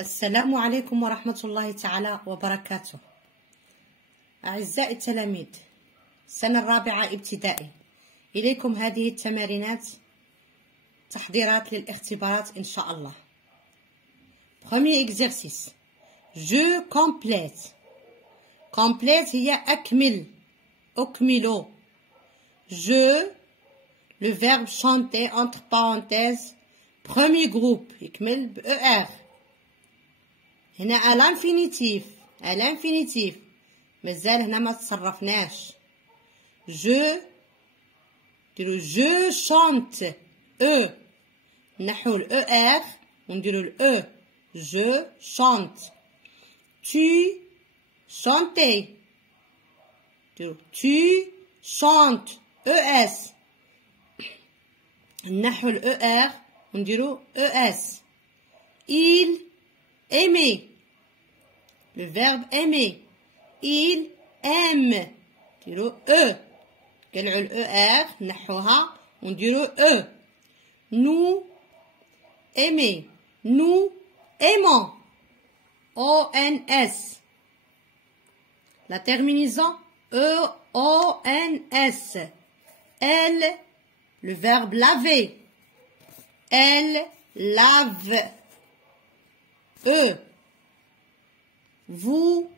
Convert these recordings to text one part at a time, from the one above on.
السلام عليكم ورحمة الله تعالى وبركاته. أعزائي التلاميذ السنة الرابعة ابتدائي، إليكم هذه التمارينات تحضيرات للاختبارات إن شاء الله. Premier exercice. Je complète. Complète هي أكمل، أكمل. Je, le verbe chanter entre parenthèses, premier groupe يكمل ب ER. هنا à l'infinitif مازال هنا ما تصرفناش. je chante نحو ال ER ونديرو ال E. je chante. tu chantais tu chantes ES نحو ال ER ونديرو ES. il aimait le verbe aimer. il aime نديرو E. قلعو ال ER نحوها ونديرو E. nous aimer nous aimons ONS. la terminaison EONS. elle, le verbe laver. elle lave vous,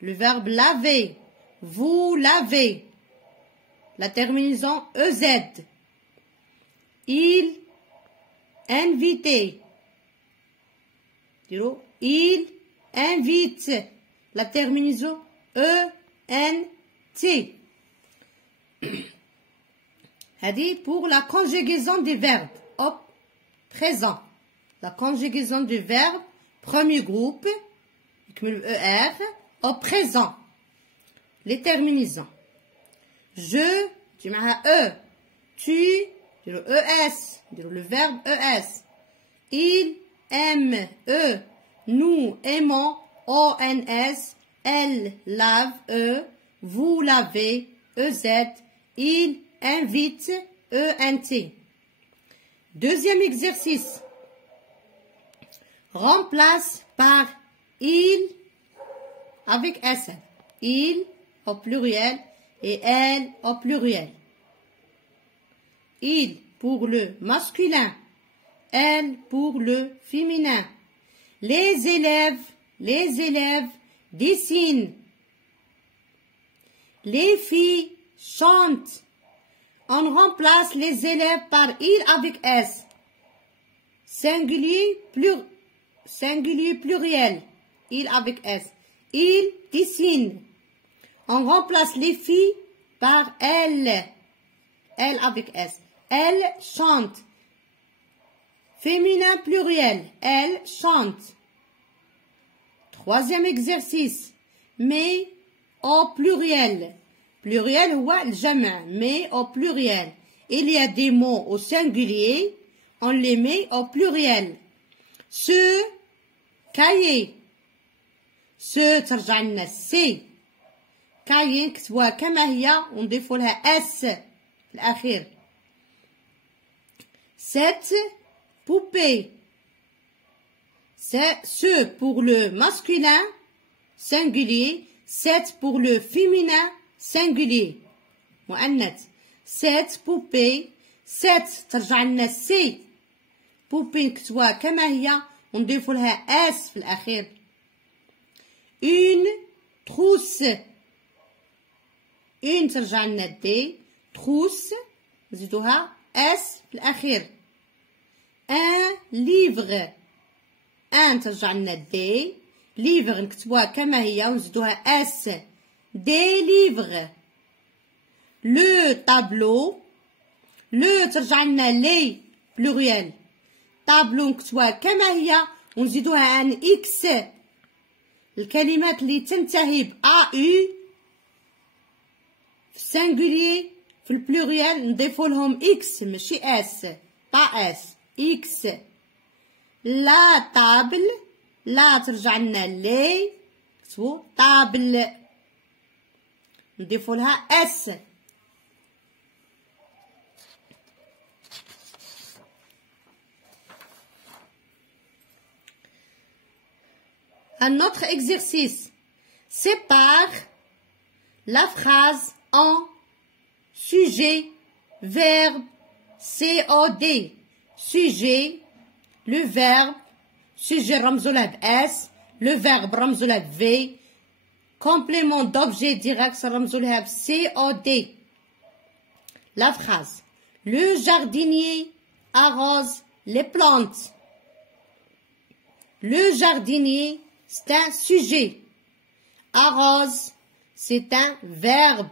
le verbe laver. vous lavez. la terminaison EZ. il invitait. il invite. la terminaison ENT. هذه pour la conjugaison des verbes au présent. la conjugaison du verbe premier groupe يكمل ER au présent. les terminaisons. je معها E. tu ES le verbe ES. il aime E. nous aimons ONS. elle lave E. vous lavez EZ. il invite ENT. deuxième exercice. remplace par il avec S. il au pluriel et elle au pluriel. il pour le masculin, elle pour le féminin. les élèves dessinent. les filles chantent. on remplace les élèves par il avec S. singulier pluriel. il avec S. il dessine. on remplace les filles par elle. elle avec S. elle chante. féminin pluriel. elle chante. troisième exercice. mais au pluriel. pluriel هو الجمع. mais au pluriel. il y a des mots au singulier, on les met au pluriel. ce cahier. ce ترجع لنا سي. كاين نكتبوها كما هي ونضيفوا لها اس في الاخير. cette poupée. c'est ce pour le masculin singulier, cette pour le féminin singulier مؤنث. cette poupée. cette ترجع لنا سي. poupée نكتبوها كما هي ونضيفوا لها اس في الاخير. une trousse. une ترجع لنا دي. trousse نزيدوها اس في الاخير. un livre. un ترجع لنا دي. livre نكتبوها كما هي ونزيدوها اس. des livres. le tableau. le ترجع لنا لي pluriel. tableau نكتبوها كما هي ونزيدوها ان اكس. الكلمات اللي تنتهي ب AU في السنجولي في البلوريال نضيفوا لهم اكس ماشي اس. با اس اكس. لا طابل. لا ترجع لنا لي نكتبوا طابل نضيفوا لها اس. Un autre exercice. Sépare la phrase en sujet, verbe, COD. Sujet, le verbe, sujet رمزولها S, le verbe رمزولها V, complément d'objet direct رمزولها COD. La phrase. Le jardinier arrose les plantes. Le jardinier, c'est un sujet. Arrose, c'est un verbe.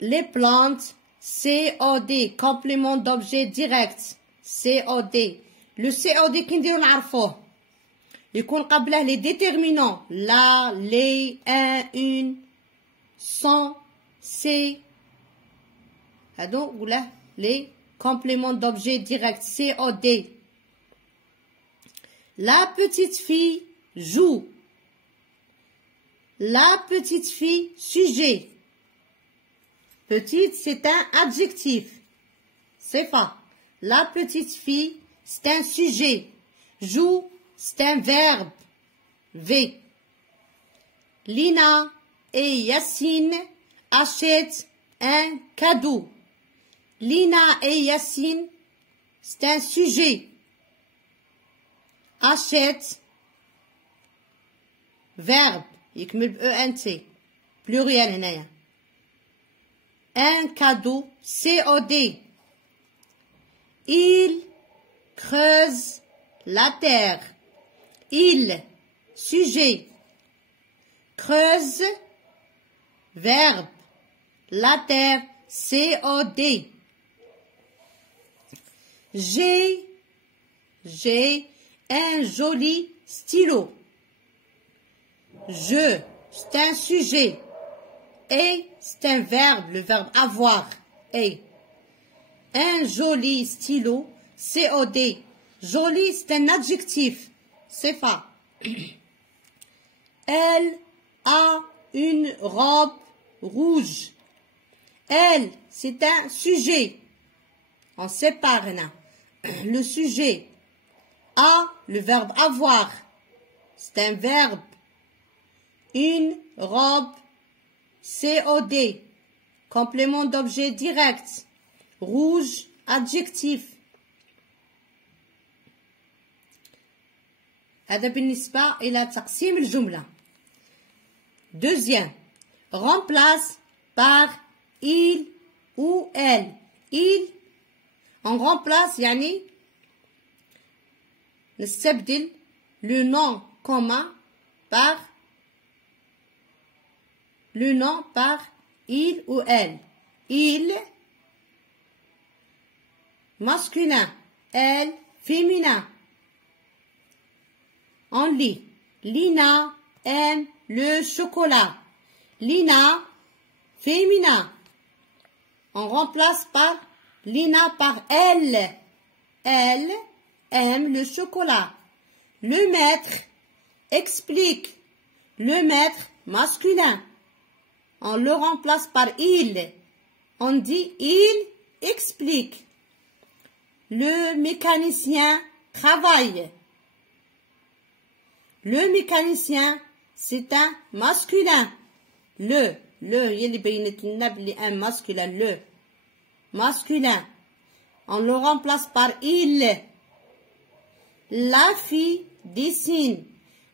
Les plantes, COD, complément d'objet direct. COD. Le COD كي نديرو نعرفوه يكون قبله les déterminants la, les, un, une, sans, c'est. هادو ولا les compléments d'objet direct COD. La petite fille joue. La petite fille, sujet. Petite, c'est un adjectif. C'est pas. La petite fille, c'est un sujet. Joue, c'est un verbe. V. Lina et Yacine achètent un cadeau. Lina et Yacine, c'est un sujet. Achète, verbe, يكمل ب ENT, pluriel هنايا. Un cadeau, COD. Il creuse la terre. Il, sujet. Creuse, verbe. La terre, COD. J'ai un joli stylo. Je, c'est un sujet. Et, c'est un verbe, le verbe avoir. Et. Un joli stylo, COD. Joli, c'est un adjectif. C'est pas. Elle a une robe rouge. Elle, c'est un sujet. On sépare là. Le sujet. A, le verbe avoir. C'est un verbe. Une robe, COD. Complément d'objet direct. Rouge, adjectif. هذا بالنسبة إلى تقسيم الجملة. Deuxième. Remplace par il ou elle. Il. On remplace يعني نستبدل le nom commun par le nom par il ou elle. Il, masculin. Elle, féminin. On lit. Lina aime le chocolat. Lina, féminin. On remplace par Lina par elle. Elle aime le chocolat. Le maître explique. Le maître, masculin. On le remplace par il. On dit il explique. Le mécanicien travaille. Le mécanicien, c'est un masculin. Le, يلي بينت لنا بلي un masculin, le. Masculin. On le remplace par il. La fille dessine.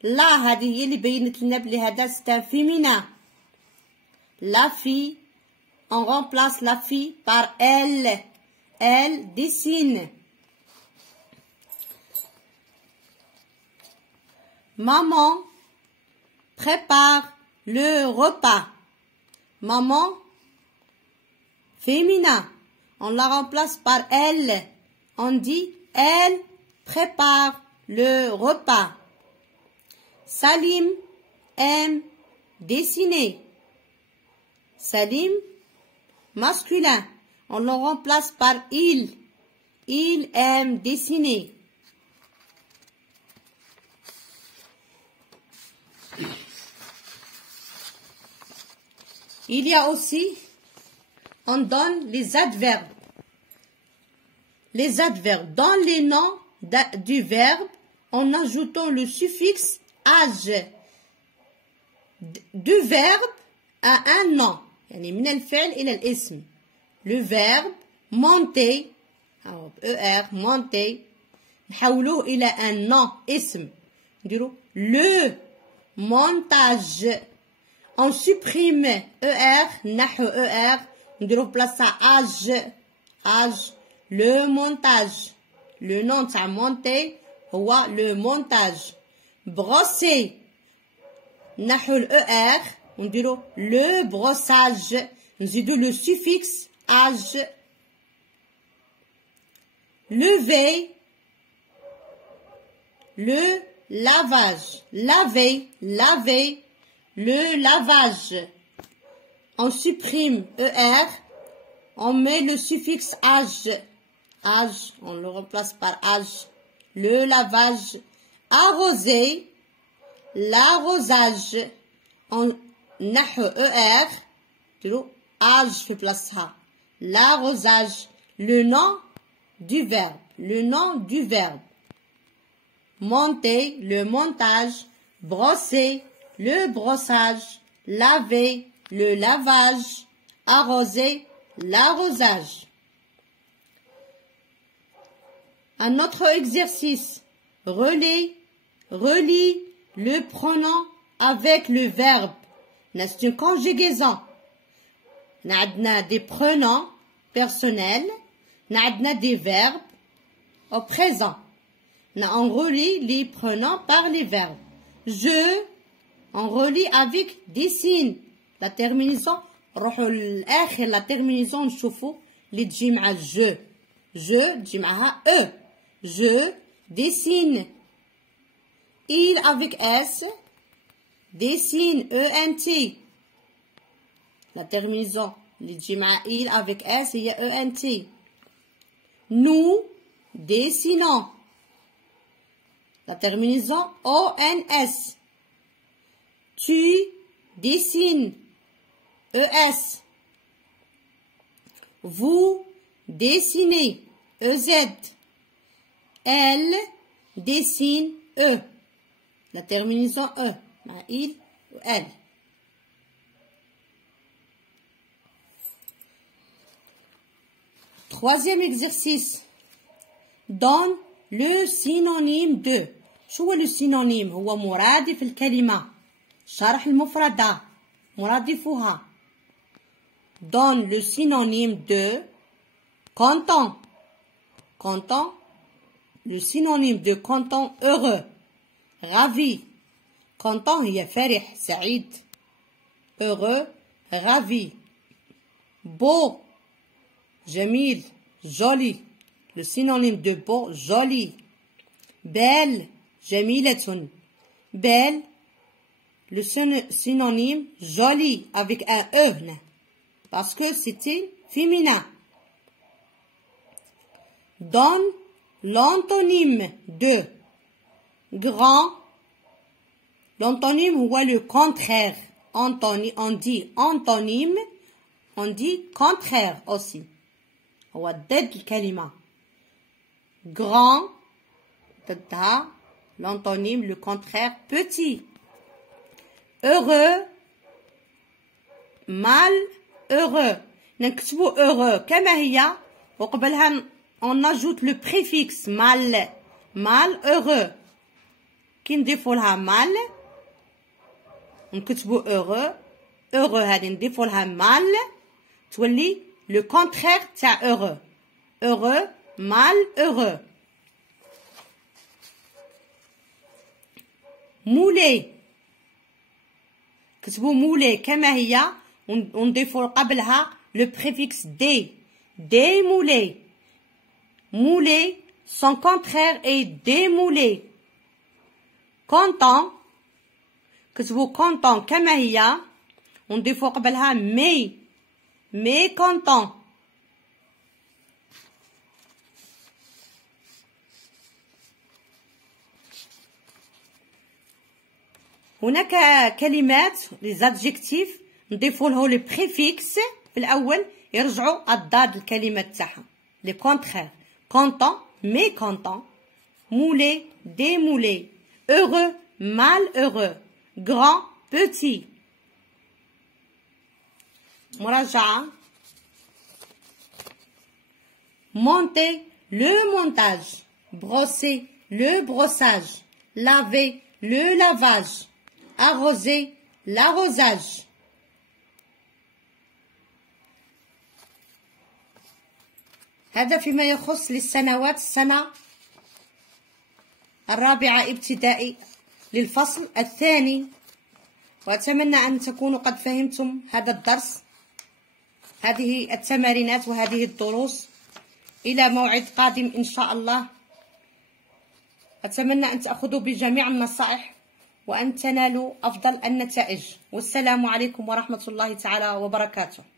La هذه هي اللي بينت لنا بلي هذا c'est un féminin. La fille, on remplace la fille par elle. Elle dessine. Maman prépare le repas. Maman, féminin. On la remplace par elle. On dit elle prépare le repas. Salim aime dessiner. Salim, masculin. On le remplace par il. Il aime dessiner. Il y a aussi, on donne les adverbes. Les adverbes dans les noms du verbe en ajoutant le suffixe âge du verbe à un nom يعني من الفعل إلى الاسم. le verbe monter er monter نحولوه إلى un nom اسم نديرو le montage. on supprime er نحو er نديرو بلاصة âge le montage. le nom تاع monter هو le montage. brosser نحو er ونديرو le brossage نزيدو le suffixe age. lever le lavage laver le lavage. on supprime er on met le suffixe age on le remplace par age. le lavage. arroser l'arrosage on نحو er ديرو age في بلاصتها l'arrosage. le nom du verbe monter le montage, brosser le brossage, laver le lavage, arroser l'arrosage. Un autre exercice. relie le pronom avec le verbe. C'est une conjugaison. On a des pronoms personnels, on a des verbes au présent. On relie les pronoms par les verbes. je, on relie avec des signes. La terminaison, la terminaison نشوفوا اللي تجي مع je تجي معها e. je dessine. il avec s dessine ent. la terminaison اللي تجي مع il avec s هي ent. nous dessinons. la terminaison ons. tu dessines es. vous dessinez ez. elle dessine e. la terminaison e مع il ou elle. troisième exercice. donne le synonyme de. شو هو le synonyme؟ هو مرادف الكلمة. شرح المفردة مرادفها. donne le synonyme de content. content. le synonyme de content heureux. ravi. content هي فرح سعيد. heureux ravi. beau جميل joli. le synonyme de beau joli. belle جميلة. belle le synonyme joli avec un e parce que c'était féminin. donne l'antonyme de grand. l'antonyme هو le contraire. on dit antonyme, on dit contraire aussi. هو ضد الكلمة. grand ضدها l'antonyme le contraire petit. heureux malheureux. نكتبو heureux كما هي وقبلها on ajoute le préfixe malheureux. كي نضيفو لها mal نكتبو heureux هذه نضيفو لها mal تولي le contraire تاع heureux malheureux. moulé كتبوا moulé كما هي ونضيفوا قبلها le préfixe démoulé. moulé son contraire est démoulé. content كتبوا content كما هي ونضيفوا قبلها mécontent. هناك كلمات les adjectifs نضيفوا له le préfixe في الأول يرجعوا الضاد الكلمة تاعها. les contraires content mécontent. moulé démoulé. heureux malheureux. Grand, petit. مراجعة. Monter, le montage. Brosser, le brossage. Laver, le lavage. Arroser, l'arrosage. هذا فيما يخص للسنوات السنة الرابعة ابتدائي للفصل الثاني. وأتمنى أن تكونوا قد فهمتم هذا الدرس، هذه التمارينات وهذه الدروس. إلى موعد قادم إن شاء الله. أتمنى أن تأخذوا بجميع النصائح وأن تنالوا أفضل النتائج. والسلام عليكم ورحمة الله تعالى وبركاته.